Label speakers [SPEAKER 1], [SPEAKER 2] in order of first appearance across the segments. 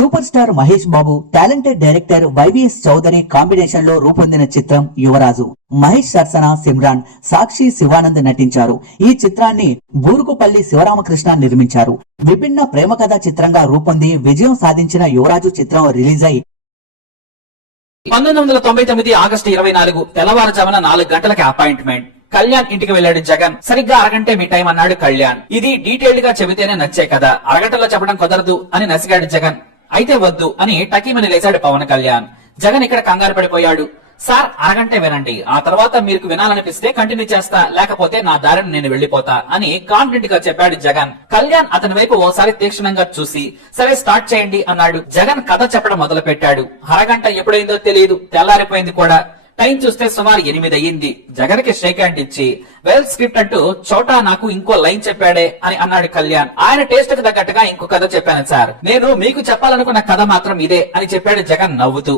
[SPEAKER 1] Super star Mahesh Babu talented director Y V S Chowdary కాంబినేషన్లో రూపొందిన చిత్రం యువరాజు. మహేష్ సరసన సిమ్రాన్ సాక్షి శివానంద్ నటించారు. ఈ చిత్రాన్ని బూరుకుపల్లి శివరామకృష్ణ నిర్మించారు. విభిన్న ప్రేమ కథ చిత్రంగా రూపొంది విజయం సాధించిన యువరాజు చిత్రం రిలీజ్ అయి
[SPEAKER 2] పంతొమ్మిది వందల తొంభై తొమ్మిది ఆగస్టు ఇరవై నాలుగు తెల్లవారుజామున నాలుగు గంటలకి అపాయింట్మెంట్. కళ్యాణ్ ఇంటికి వెళ్ళాడు జగన్. సరిగ్గా అరగంటే మీ టైం అన్నాడు కళ్యాణ్. ఇది డీటెయిల్డ్గా చెబితేనే నచ్చే కదా అరగంటలో చెప్పడం కుదరదు అని నసిగాడు జగన్. అయితే వద్దు అని టకీమని లేచాడు పవన్ కళ్యాణ్. జగన్ ఇక్కడ కంగారు పడిపోయాడు. సార్ అరగంటే వినండి. ఆ తర్వాత మీకు వినాలనిపిస్తే కంటిన్యూ చేస్తా. లేకపోతే నా దారిని నేను వెళ్ళిపోతా అని కాన్ఫిడెంట్గా చెప్పాడు జగన్. కళ్యాణ్ అతని వైపు ఓసారి తీక్షణంగా చూసి సరే స్టార్ట్ చేయండి అన్నాడు. జగన్ కథ చెప్పడం మొదలు పెట్టాడు అరగంట ఎప్పుడైందో తెలియదు తెల్లారిపోయింది కూడా. టైం చూస్తే సుమారు ఎనిమిది అయ్యింది. జగన్కి షేక్ హ్యాండ్ ఇచ్చి వెల్ స్క్రిప్ట్ అంటూ చోటా నాకు ఇంకో లైన్ చెప్పాడే అని అన్నాడు కళ్యాణ్. ఆయన టేస్ట్కి తగ్గట్టుగా ఇంకో కథ చెప్పాను సార్. నేను మీకు చెప్పాలనుకున్న కథ మాత్రం ఇదే అని చెప్పాడు జగన్ నవ్వుతూ.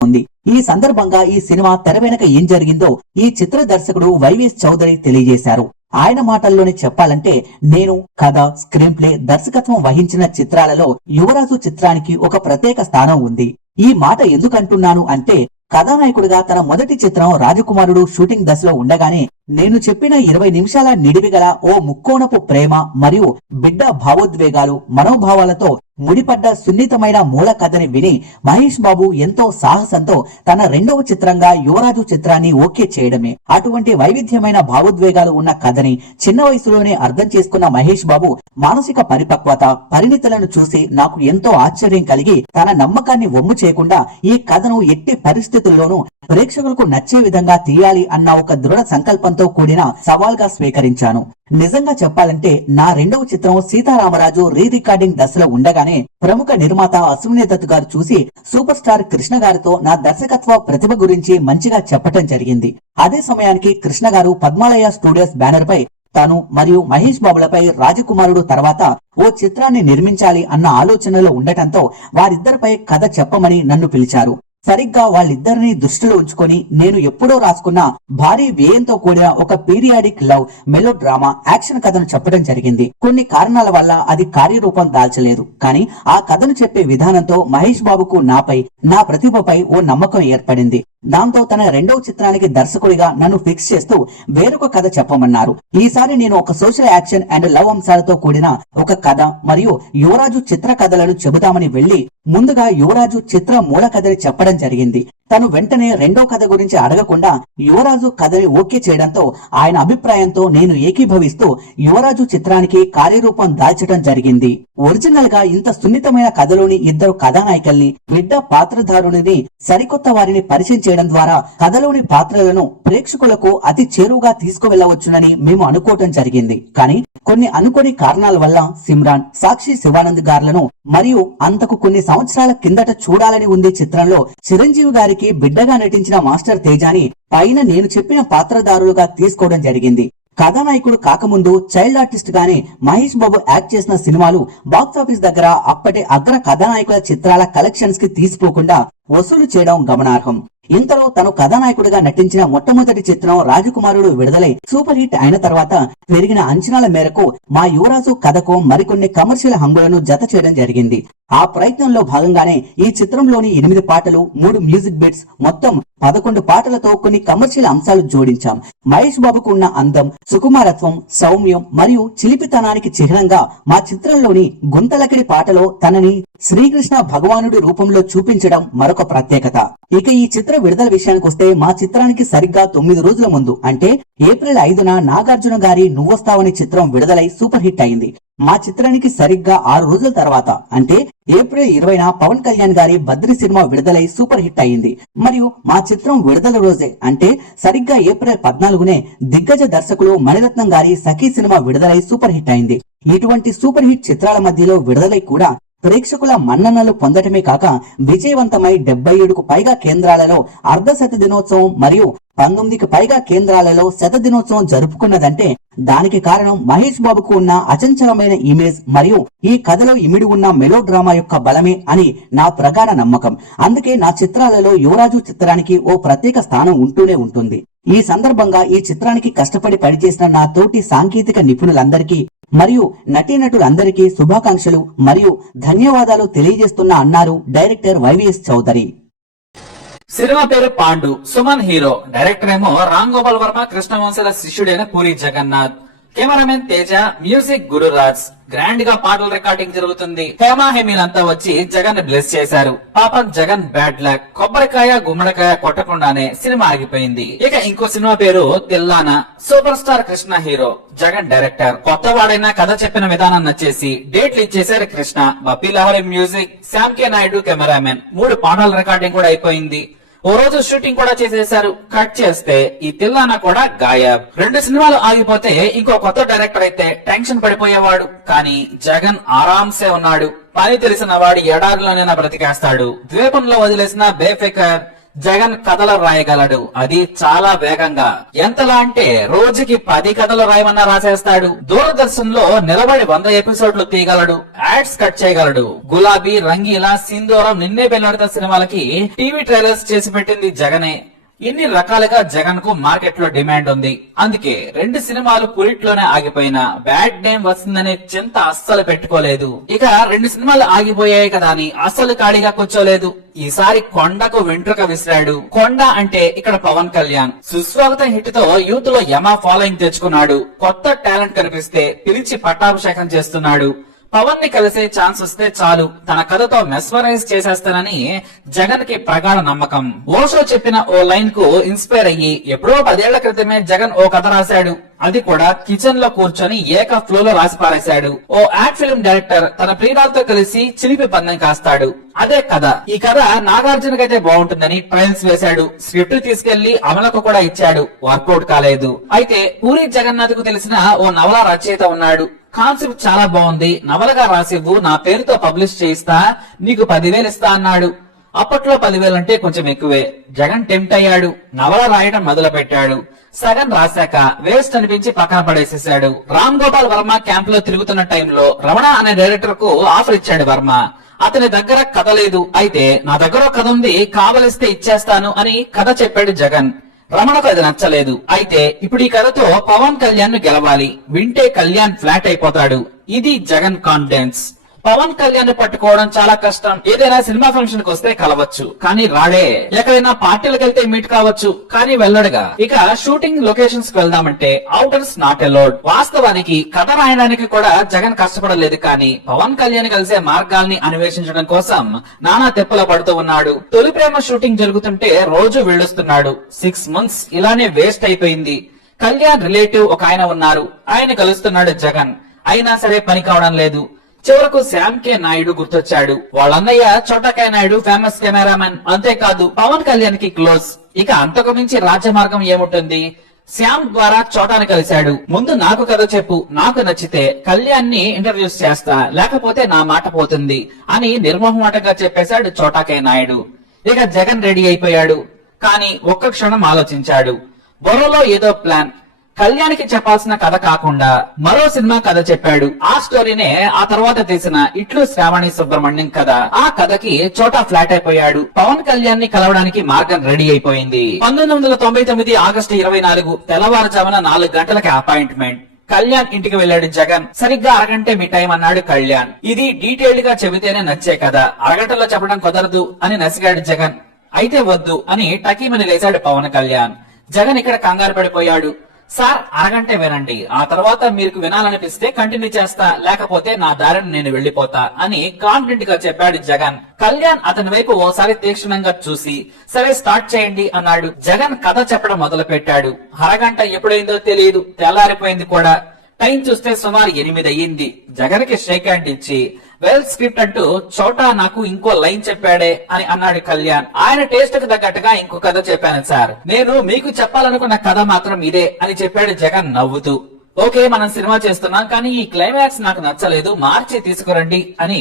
[SPEAKER 1] ఉంది. ఈ సందర్భంగా ఈ సినిమా తెర వెనుక ఏం జరిగిందో ఈ చిత్ర దర్శకుడు వైవిఎస్ చౌదరి తెలియజేశారు. ఆయన మాటల్లోనే చెప్పాలంటే నేను కథ స్క్రీన్ ప్లే దర్శకత్వం వహించిన చిత్రాలలో యువరాజు చిత్రానికి ఒక ప్రత్యేక స్థానం ఉంది. ఈ మాట ఎందుకంటున్నాను అంటే కథానాయకుడిగా తన మొదటి చిత్రం రాజకుమారుడు షూటింగ్ దశలో ఉండగానే నేను చెప్పిన ఇరవై నిమిషాల నిడివి గల ఓ ముక్కోణపు ప్రేమ మరియు బిడ్డ భావోద్వేగాలు మనోభావాలతో ముడిపడ్డ సున్నితమైన మూల కథని విని మహేష్ బాబు ఎంతో సాహసంతో తన రెండవ చిత్రంగా యువరాజు చిత్రాన్ని ఓకే చేయడమే. అటువంటి వైవిధ్యమైన భావోద్వేగాలు ఉన్న కథని చిన్న వయసులోనే అర్థం చేసుకున్న మహేష్ బాబు మానసిక పరిపక్వత పరిణితులను చూసి నాకు ఎంతో ఆశ్చర్యం కలిగి తన నమ్మకాన్ని వమ్ము చేయకుండా ఈ కథను ఎట్టి పరిస్థితుల్లోనూ ప్రేక్షకులకు నచ్చే విధంగా తీయాలి అన్న ఒక దృఢ సంకల్పం గౌరవంతో కూడిన సవాల్గా స్వీకరించాను. నిజంగా చెప్పాలంటే నా రెండవ చిత్రం సీతారామరాజు రీ రికార్డింగ్ దశలో ఉండగానే ప్రముఖ నిర్మాత అశ్విని దత్ గారు చూసి సూపర్ స్టార్ కృష్ణ గారితో నా దర్శకత్వ ప్రతిభ గురించి మంచిగా చెప్పటం జరిగింది. అదే సమయానికి కృష్ణ గారు పద్మాలయ స్టూడియోస్ బ్యానర్ పై తాను మరియు మహేష్ బాబులపై రాజకుమారుడు తర్వాత ఓ చిత్రాన్ని నిర్మించాలి అన్న ఆలోచనలో ఉండటంతో వారిద్దరిపై కథ చెప్పమని నన్ను పిలిచారు. సరిగ్గా వాళ్ళిద్దరిని దృష్టిలో ఉంచుకొని నేను ఎప్పుడో రాసుకున్న భారీ వ్యయంతో కూడిన ఒక periodic love melodrama action కథను చెప్పడం జరిగింది. కొన్ని కారణాల వల్ల అది కార్యరూపం దాల్చలేదు. కానీ ఆ కథను చెప్పే విధానంతో మహేష్ బాబుకు నాపై నా ప్రతిభపై ఓ నమ్మకం ఏర్పడింది. దాంతో తన రెండవ చిత్రానికి దర్శకుడిగా నన్ను ఫిక్స్ చేస్తూ వేరొక కథ చెప్పమన్నారు. ఈసారి నేను ఒక సోషల్ యాక్షన్ అండ్ లవ్ అంశాలతో కూడిన ఒక కథ మరియు యువరాజు చిత్ర కథలను చెబుతామని వెళ్ళి ముందుగా యువరాజు చిత్ర మూల కథని చెప్పడం జరిగింది. తను వెంటనే రెండో కథ గురించి అడగకుండా యువరాజు కథని ఓకే చేయడంతో ఆయన అభిప్రాయంతో నేను ఏకీభవిస్తూ యువరాజు చిత్రానికి కార్యరూపం దాల్చడం జరిగింది. ఒరిజినల్గా ఇంత సున్నితమైన కథలోని ఇద్దరు కథానాయకుల్ని బిడ్డ పాత్రధారుని సరికొత్త వారిని పరిచయం చేయడం ద్వారా కథలోని పాత్రలను ప్రేక్షకులకు అతి చేరువుగా తీసుకువెళ్ళవచ్చునని మేము అనుకోవటం జరిగింది. కానీ కొన్ని అనుకోని కారణాల వల్ల సిమ్రాన్ సాక్షి శివానంద్ గారులను మరియు అంతకు కొన్ని సంవత్సరాల కిందట చూడాలని ఉంది చిత్రంలో చిరంజీవి గారికి బిడ్డగా నటించిన మాస్టర్ తేజాని పైన నేను చెప్పిన పాత్రధారులుగా తీసుకోవడం జరిగింది. కథానాయకుడు కాకముందు చైల్డ్ ఆర్టిస్ట్ గానే మహేష్ బాబు యాక్ట్ చేసిన సినిమాలు బాక్సాఫీస్ దగ్గర అప్పటి అగ్ర కథానాయకుల చిత్రాల కలెక్షన్స్కి తీసిపోకుండా వసూలు చేయడం గమనార్హం. ఇంతలో తను కథానాయకుడిగా నటించిన మొట్టమొదటి చిత్రం రాజకుమారుడు విడుదలై సూపర్ హిట్ అయిన తర్వాత పెరిగిన అంచనాల మేరకు మా యువరాజు కథకు మరికొన్ని కమర్షియల్ హంగులను జత చేయడం జరిగింది. ఆ ప్రయత్నంలో భాగంగానే ఈ చిత్రంలోని ఎనిమిది పాటలు మూడు మ్యూజిక్ బిట్స్ మొత్తం పదకొండు పాటలతో కొన్ని కమర్షియల్ అంశాలు జోడించాం. మహేష్ బాబుకు ఉన్న అందం సుకుమారత్వం సౌమ్యం మరియు చిలిపితనానికి చిహ్నంగా మా చిత్రంలోని గుంతలకిడి పాటలో తనని శ్రీకృష్ణ భగవానుడి రూపంలో చూపించడం మరొక ప్రత్యేకత. ఇక ఈ చిత్ర విడుదల విషయానికి వస్తే మా చిత్రానికి సరిగ్గా తొమ్మిది రోజుల ముందు. అంటే ఏప్రిల్ ఐదున నాగార్జున గారి నువ్వొస్తావని చిత్రం విడుదలై సూపర్ హిట్ అయింది. మా చిత్రానికి సరిగ్గా ఆరు రోజుల తర్వాత. అంటే ఏప్రిల్ ఇరవైన పవన్ కళ్యాణ్ గారి బద్రి సినిమా విడుదలై సూపర్ హిట్ అయింది. మరియు మా చిత్రం విడుదల రోజే. అంటే సరిగ్గా ఏప్రిల్ పద్నాలుగునే దిగ్గజ దర్శకులు మణిరత్నం గారి సఖీ సినిమా విడుదలై సూపర్ హిట్ అయింది. ఇటువంటి సూపర్ హిట్ చిత్రాల మధ్యలో విడుదలై కూడా ప్రేక్షకుల మన్ననలు పొందటమే కాక విజయవంతమై డెబ్బై ఏడుకు పైగా కేంద్రాలలో అర్ధ శత దినోత్సవం మరియు పంతొమ్మిదికి పైగా కేంద్రాలలో శత దినోత్సవం జరుపుకున్నదంటే దానికి కారణం మహేష్ బాబుకు ఉన్న అచంచలమైన ఇమేజ్ మరియు ఈ కథలో ఇమిడి ఉన్న మెలో డ్రామా యొక్క బలమే అని నా ప్రగాఢ నమ్మకం. అందుకే నా చిత్రాలలో యువరాజు చిత్రానికి ఓ ప్రత్యేక స్థానం ఉంటూనే ఉంటుంది. ఈ సందర్భంగా ఈ చిత్రానికి కష్టపడి పనిచేసిన నా తోటి సాంకేతిక నిపుణులందరికీ మరియు నటీనటులందరికీ శుభాకాంక్షలు మరియు ధన్యవాదాలు తెలియజేస్తున్నా అన్నారు డైరెక్టర్ వైవిఎస్ చౌదరి.
[SPEAKER 2] సినిమా పేరు పాండు సుమన్ హీరో. డైరెక్టర్ ఏమో రామ్ గోపాల్ వర్మ కృష్ణవంశల శిష్యుడైన పూరి జగన్నాథ్. కెమెరామెన్ తేజ మ్యూజిక్ గురురాజ్ గ్రాండ్గా పాటల రికార్డింగ్ జరుగుతుంది. హేమా హేమీలంతా వచ్చి జగన్ బ్లెస్ చేశారు. పాపం జగన్ బ్యాడ్ లక్. కొబ్బరికాయ గుమ్మడికాయ కొట్టకుండానే సినిమా ఆగిపోయింది. ఇక ఇంకో సినిమా పేరు Thillana. Super star Krishna hero. Jagan director. కొత్త వాడైనా కథ చెప్పిన విధానం నచ్చేసి డేట్లు ఇచ్చేశారు Krishna. Bappi Lahiri music Shyam K Naidu cameraman. మూడు పాటల రికార్డింగ్ కూడా అయిపోయింది. ఓ రోజు షూటింగ్ కూడా చేసేశారు. కట్ చేస్తే ఈ తిల్లానా కూడా గాయబ్. రెండు సినిమాలు ఆగిపోతే ఇంకో కొత్త డైరెక్టర్ అయితే టెన్షన్ పడిపోయేవాడు. కానీ జగన్ ఆరాంసే ఉన్నాడు. పని తెలిసిన వాడు ఎడారిలోనైనా బ్రతికేస్తాడు. ద్వీపంలో వదిలేసిన బేఫికర్ జగన్ కథలు రాయగలడు. అది చాలా వేగంగా. ఎంతలా అంటే రోజుకి పది కథలు రాయమన్నా రాసేస్తాడు. దూరదర్శన్లో నిలబడి వంద ఎపిసోడ్లు తీయగలడు. యాడ్స్ కట్ చేయగలడు. గులాబీ రంగీలా సింధూరం నిన్నే పెళ్ళాడుతా సినిమాలకి టీవీ ట్రైలర్స్ చేసి పెట్టింది జగనే. ఇన్ని రకాలుగా జగన్కు మార్కెట్లో డిమాండ్ ఉంది? అందుకే రెండు సినిమాలు పురిట్లోనే ఆగిపోయినా బ్యాడ్ నేమ్ వస్తుందనే చింత అస్సలు పెట్టుకోలేదు. ఇక రెండు సినిమాలు ఆగిపోయాయి కదా అని అస్సలు ఖాళీగా కూర్చోలేదు. ఈసారి కొండకు వెంట్రుక విసిరాడు. కొండ అంటే ఇక్కడ పవన్ కళ్యాణ్. సుస్వాగతం హిట్తో యూత్లో యమా ఫాలోయింగ్ తెచ్చుకున్నాడు. కొత్త టాలెంట్ కనిపిస్తే పిలిచి పట్టాభిషేకం చేస్తున్నాడు. పవన్ని కలిసే ఛాన్స్ వస్తే చాలు. తన కథతో మెస్మరైజ్ చేసేస్తానని జగన్కి ప్రగాఢ నమ్మకం. ఓషో చెప్పిన ఓ లైన్కు ఇన్స్పైర్ అయ్యి ఎప్పుడో పదేళ్ళ క్రితమే జగన్ ఓ కథ రాశాడు. అది కూడా కిచెన్లో కూర్చొని ఏక ఫ్లో లో రాసి పారేశాడు. ఓ యాడ్ ఫిల్మ్ డైరెక్టర్ తన ప్రియురాలతో కలిసి చిలిపి పందెం కాస్తాడు. అదే కథ. ఈ కథ నాగార్జున బాగుంటుందని ట్రయల్స్ వేశాడు. స్క్రిప్ట్ తీసుకెళ్ళి అమలకు కూడా ఇచ్చాడు. వర్కౌట్ కాలేదు. అయితే పూరి జగన్నాథ్కు తెలిసిన ఓ నవల రచయిత ఉన్నాడు. కాన్సెప్ట్ చాలా బాగుంది. నవలగా రాసివ్వు నా పేరుతో పబ్లిష్ చేయిస్తా నీకు పదివేలు ఇస్తా అన్నాడు. అప్పట్లో పదివేలు అంటే కొంచెం ఎక్కువే. జగన్ టెంప్ట్ అయ్యాడు. నవల రాయడం మొదలు పెట్టాడు సగం రాశాక వేస్ట్ అనిపించి పక్కన పడేసేశాడు. రామ్ గోపాల్ వర్మ క్యాంప్లో తిరుగుతున్న టైంలో రమణ అనే డైరెక్టర్కు ఆఫర్ ఇచ్చాడు వర్మ. అతని దగ్గర కథ లేదు. అయితే నా దగ్గర కథ ఉంది. కావలిస్తే ఇచ్చేస్తాను అని కథ చెప్పాడు జగన్. రమణకు అది నచ్చలేదు. అయితే ఇప్పుడు ఈ కథతో పవన్ కళ్యాణ్ను గెలవాలి. వింటే కళ్యాణ్ ఫ్లాట్ అయిపోతాడు. ఇది జగన్ కాన్ఫిడెన్స్. పవన్ కళ్యాణ్ పట్టుకోవడం చాలా కష్టం. ఏదైనా సినిమా ఫంక్షన్కి వస్తే కలవచ్చు. కానీ రాడే. ఎక్కడైనా పార్టీలకు వెళ్తే మీట్ కావచ్చు. కానీ వెళ్ళడుగా. ఇక షూటింగ్ లొకేషన్స్కి వెళ్దామంటే అవుటర్స్ నాట్ అలౌడ్. వాస్తవానికి కథ రాయడానికి కూడా జగన్ కష్టపడలేదు కానీ పవన్ కళ్యాణ్ కలిసే మార్గాల్ని అన్వేషించడం కోసం నానా తెప్పల పడుతూ ఉన్నాడు. తొలి ప్రేమ షూటింగ్ జరుగుతుంటే రోజు వెళ్ళొస్తున్నాడు. సిక్స్ మంత్స్ ఇలానే వేస్ట్ అయిపోయింది. కళ్యాణ్ రిలేటివ్ ఒక ఆయన ఉన్నారు. ఆయన కలుస్తున్నాడు జగన్. అయినా సరే పని కావడం లేదు. చివరకు శ్యామ్ కే నాయుడు గుర్తొచ్చాడు. వాళ్ళన్నయ్య చోటకాయ నాయుడు ఫేమస్ కెమెరామెన్ అంతేకాదు పవన్ కళ్యాణ్కి క్లోజ్ ఇక అంతకు మించి రాజమార్గం ఏముంటుంది? శ్యామ్ ద్వారా చోటాని కలిశాడు. ముందు నాకు కథ చెప్పు. నాకు నచ్చితే కళ్యాణ్ని ఇంటర్వ్యూస్ చేస్తా. లేకపోతే నా మాట పోతుంది అని నిర్మోహమాటంగా చెప్పేశాడు చోటాకే నాయుడు. ఇక జగన్ రెడీ అయిపోయాడు. కానీ ఒక్క క్షణం ఆలోచించాడు. బొర్రలో ఏదో ప్లాన్ కళ్యాణ్కి చెప్పాల్సిన కథ కాకుండా మరో సినిమా కథ చెప్పాడు. ఆ స్టోరీనే ఆ తర్వాత తీసిన ఇట్లు శ్రావణి సుబ్రహ్మణ్యం కథ. ఆ కథకి చోటా ఫ్లాట్ అయిపోయాడు. పవన్ కళ్యాణ్ని కలవడానికి మార్గం రెడీ అయిపోయింది. పంతొమ్మిది వందల తొంభై తొమ్మిది ఆగస్టు ఇరవై నాలుగు తెల్లవారుజామున నాలుగు గంటలకి అపాయింట్మెంట్ కళ్యాణ్ ఇంటికి వెళ్ళాడు జగన్. సరిగ్గా అరగంటే మీ టైం అన్నాడు కళ్యాణ్. ఇది డీటెయిల్డ్గా చెబితేనే నచ్చే కదా అరగంటలో చెప్పడం కుదరదు అని నసిగాడు జగన్. అయితే వద్దు అని టకీమని లేచాడు పవన్ కళ్యాణ్. జగన్ ఇక్కడ కంగారు పడిపోయాడు. సార్ అరగంటే వినండి. ఆ తర్వాత మీకు వినాలనిపిస్తే కంటిన్యూ చేస్తా లేకపోతే నా దారిని నేను వెళ్ళిపోతా అని కాన్ఫిడెంట్గా చెప్పాడు జగన్. కళ్యాణ్ అతని వైపు ఓసారి తీక్షణంగా చూసి సరే స్టార్ట్ చేయండి అన్నాడు. జగన్ కథ చెప్పడం మొదలు పెట్టాడు అరగంట ఎప్పుడైందో తెలియదు. తెల్లారిపోయింది కూడా. టైం చూస్తే సుమారు ఎనిమిది అయ్యింది. జగన్కి షేక్ హ్యాండ్ ఇచ్చి వెల్ స్క్రిప్ట్ అంటూ చోటా నాకు ఇంకో లైన్ చెప్పాడే అని అన్నాడు కళ్యాణ్. ఆయన టేస్ట్కు తగ్గట్టుగా ఇంకో కథ చెప్పాను సార్. నేను మీకు చెప్పాలనుకున్న కథ మాత్రం ఇదే అని చెప్పాడు జగన్ నవ్వుతూ. ఓకే మనం సినిమా చేస్తున్నాం కానీ ఈ క్లైమాక్స్ నాకు నచ్చలేదు మార్చి తీసుకురండి అని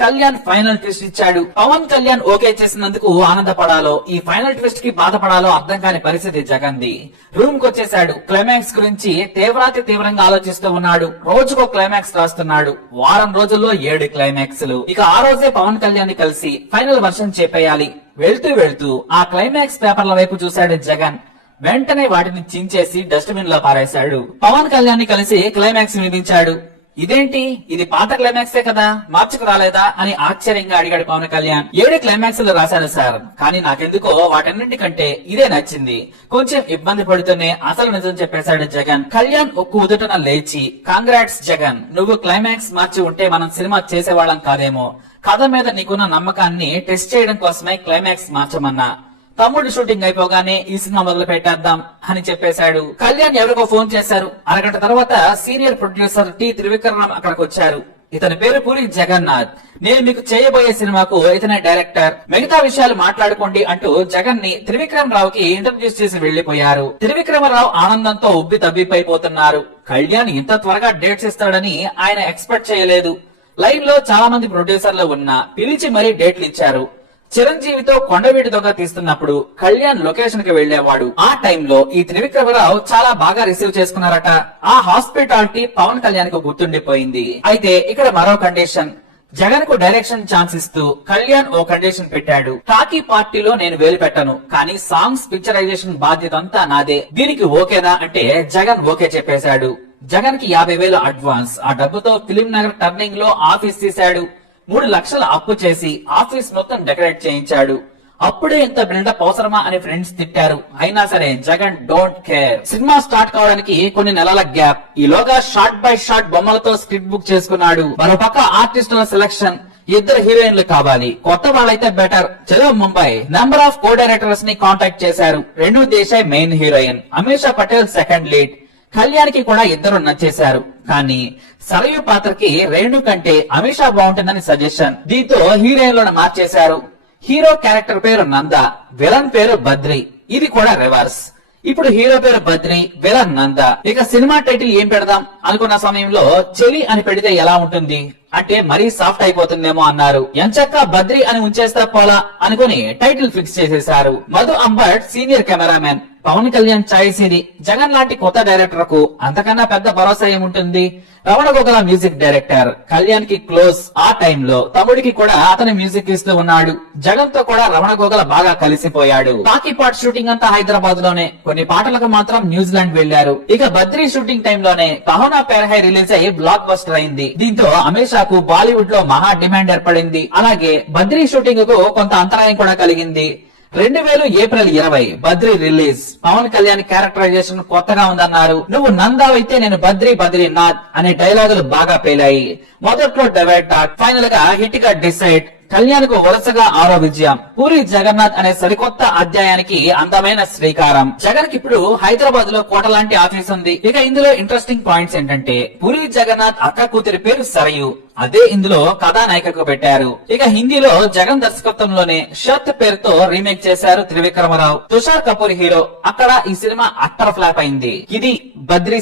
[SPEAKER 2] కళ్యాణ్ ఫైనల్ ట్విస్ట్ ఇచ్చాడు. పవన్ కళ్యాణ్ ఓకే చేసినందుకు ఆనందపడాలో ఈ ఫైనల్ ట్విస్ట్కి బాధపడాలో అర్థం కాని పరిస్థితి జగన్ది రూమ్కి వచ్చేసాడు క్లైమాక్స్ గురించి తీవ్రాతి తీవ్రంగా ఆలోచిస్తూ ఉన్నాడు. రోజుకో క్లైమాక్స్ రాస్తున్నాడు. వారం రోజుల్లో ఏడు క్లైమాక్స్లు ఇక ఆ రోజే పవన్ కళ్యాణ్ని కలిసి ఫైనల్ వర్షన్ చేపేయాలి. వెళ్తూ వెళ్తూ ఆ క్లైమాక్స్ పేపర్ల వైపు చూశాడు జగన్. వెంటనే వాటిని చించేసి డస్ట్బిన్లో పారేశాడు. పవన్ కళ్యాణ్ని కలిసి క్లైమాక్స్ వినిపించాడు ఇదేంటి? ఇది పాత క్లైమాక్సే కదా? మార్చుకు రాలేదా? అని ఆశ్చర్యంగా అడిగాడు పవన్ కళ్యాణ్. ఏడు క్లైమాక్స్లో రాశాను సార్. కానీ నాకెందుకో వాటన్నింటికంటే ఇదే నచ్చింది. కొంచెం ఇబ్బంది పడుతూనే అసలు నిజం చెప్పేశాడు జగన్. కళ్యాణ్ ఒక్క ఉదుటన లేచి కాంగ్రాట్స్ జగన్. నువ్వు క్లైమాక్స్ మార్చి ఉంటే మనం సినిమా చేసేవాళ్ళం కాదేమో. కథ మీద నీకున్న నమ్మకాన్ని టెస్ట్ చేయడం కోసమే క్లైమాక్స్ మార్చమన్నా. తమ్ముడు షూటింగ్ అయిపోగానే ఈ సినిమా మొదలు పెట్టేద్దాం అని చెప్పేశాడు. కళ్యాణ్ ఎవరికో ఫోన్ చేశారు. అరగంట తర్వాత సీనియర్ ప్రొడ్యూసర్ టి త్రివిక్రమ్ అక్కడికి వచ్చారు. ఇతని పేరు పూరి జగన్నాథ్. నేను మీకు చేయబోయే సినిమాకు ఇతనే డైరెక్టర్. మిగతా విషయాలు మాట్లాడుకోండి అంటూ జగన్ని త్రివిక్రమ్ రావు కి ఇంట్రడ్యూస్ చేసి వెళ్ళిపోయారు త్రివిక్రమరావు ఆనందంతో ఉబ్బి తబ్బిపోతున్నారు కళ్యాణ్ ఇంత త్వరగా డేట్స్ ఇస్తాడని ఆయన ఎక్స్పెక్ట్ చేయలేదు. లైవ్లో చాలా మంది ప్రొడ్యూసర్లు ఉన్నా పిలిచి మరీ డేట్లు ఇచ్చారు. చిరంజీవితో కొండవీటి దొంగ తీస్తున్నప్పుడు కళ్యాణ్ లొకేషన్కి వెళ్ళేవాడు ఆ టైంలో ఈ త్రివిక్రమరావు చాలా బాగా రిసీవ్ చేసుకున్నారట. ఆ హాస్పిటాలిటీ పవన్ కళ్యాణ్కు గుర్తుండిపోయింది. అయితే ఇక్కడ మరో కండిషన్. జగన్కు డైరెక్షన్ ఛాన్స్ ఇస్తూ కళ్యాణ్ ఓ కండిషన్ పెట్టాడు. టాకీ పార్టీలో నేను వేలు పెట్టను కానీ సాంగ్స్ పిక్చరైజేషన్ బాధ్యత అంతా నాదే. దీనికి ఓకేనా అంటే జగన్ ఓకే చెప్పేశాడు. జగన్కి యాభై వేలు అడ్వాన్స్. ఆ డబ్బుతో ఫిలిం నగర్ టర్నింగ్లో ఆఫీస్ తీశాడు. మూడు లక్షల అప్పు చేసి ఆఫీస్ మొత్తం డెకరేట్ చేయించాడు. అప్పుడే ఇంత బిల్డప్ అవసరమా అని ఫ్రెండ్స్ తిట్టారు. అయినా సరే Jagan don't care. Cinema start కావడానికి కొన్ని నెలల గ్యాప్. ఈలోగా షార్ట్ బై షార్ట్ బొమ్మలతో స్క్రిప్ట్ బుక్ చేసుకున్నాడు. మరోపక్క ఆర్టిస్టుల సెలక్షన్. ఇద్దరు హీరోయిన్లు కావాలి. కొత్త వాళ్ళైతే బెటర్. చలో ముంబై. నెంబర్ ఆఫ్ కో డైరెక్టర్స్ని కాంటాక్ట్ చేశారు. రెండు Desai main heroine Amisha Patel second lead కళ్యాణ్కి కూడా ఇద్దరు నచ్చేశారు. కానీ సరయు పాత్రకి రేణు కంటే అమిషా బాగుంటుందని సజెషన్. దీంతో హీరోయిన్లో మార్చేశారు. హీరో క్యారెక్టర్ పేరు నంద విలన్ పేరు బద్రి. ఇది కూడా రివర్స్. ఇప్పుడు హీరో పేరు బద్రి విలన్ నంద. ఇక సినిమా టైటిల్ ఏం పెడదాం అనుకున్న సమయంలో చెలి అని పెడితే ఎలా ఉంటుంది? అంటే మరీ సాఫ్ట్ అయిపోతుందేమో అన్నారు. ఎంచక్క బద్రి అని ఉంచేస్తా పోలా అనుకుని టైటిల్ ఫిక్స్ చేసేశారు. Madhu Ambat senior cameraman. Pawan Kalyan choice ఇది జగన్ లాంటి కొత్త డైరెక్టర్కు అంతకన్నా పెద్ద భరోసా ఏముంటుంది? రమణ గోగల మ్యూజిక్ డైరెక్టర్ కళ్యాణ్కి క్లోజ్ ఆ టైంలో తమ్ముడికి కూడా అతని మ్యూజిక్ ఇస్తూ ఉన్నాడు. జగన్తో కూడా రమణ గోగల బాగా కలిసిపోయాడు. బాకీ పాట్ షూటింగ్ అంతా హైదరాబాద్లోనే కొన్ని పాటలకు మాత్రం న్యూజిలాండ్ వెళ్ళారు ఇక బద్రీ షూటింగ్ టైంలోనే కహోనా పేరహై రిలీజ్ అయ్యి బ్లాక్ బస్టర్ అయింది. దీంతో అమేషాకు బాలీవుడ్లో మహా డిమాండ్ ఏర్పడింది. అలాగే బద్రీ షూటింగ్కు కొంత అంతరాయం కూడా కలిగింది. రెండు వేలు ఏప్రిల్ ఇరవై బద్రి రిలీజ్. పవన్ కళ్యాణ్ క్యారెక్టరైజేషన్ కొత్తగా ఉందన్నారు. నువ్వు నందావైతే నేను బద్రి బద్రి నాథ్ అనే డైలాగులు బాగా పేలాయి. మొదట్లో డివైడ్ ఫైనల్గా హిట్గా డిసైడ్. కళ్యాణ్కు వరుసగా ఆరో విజయం. పూరి జగన్నాథ్ అనే సరికొత్త అధ్యాయానికి అందమైన శ్రీకారం. జగన్కి ఇప్పుడు హైదరాబాద్లో కోట లాంటి ఆఫీస్ ఉంది. ఇక ఇందులో ఇంట్రెస్టింగ్ పాయింట్స్ ఏంటంటే పూరి జగన్నాథ్ అక్క కూతురి పేరు సరయు. అదే ఇందులో కథానాయికకు పెట్టారు. ఇక హిందీలో జగన్ దర్శకత్వంలోనే షర్త్ పేరుతో రీమేక్ చేశారు త్రివిక్రమరావు. తుషార్ కపూర్ హీరో. అక్కడ ఈ సినిమా అట్టర్ ఫ్లాప్ అయింది. ఇది బద్రీ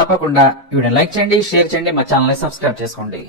[SPEAKER 2] తప్పకుండా వీడియో లైక్ చేయండి షేర్ చేయండి మా ఛానల్ని సబ్స్క్రైబ్ చేసుకోండి.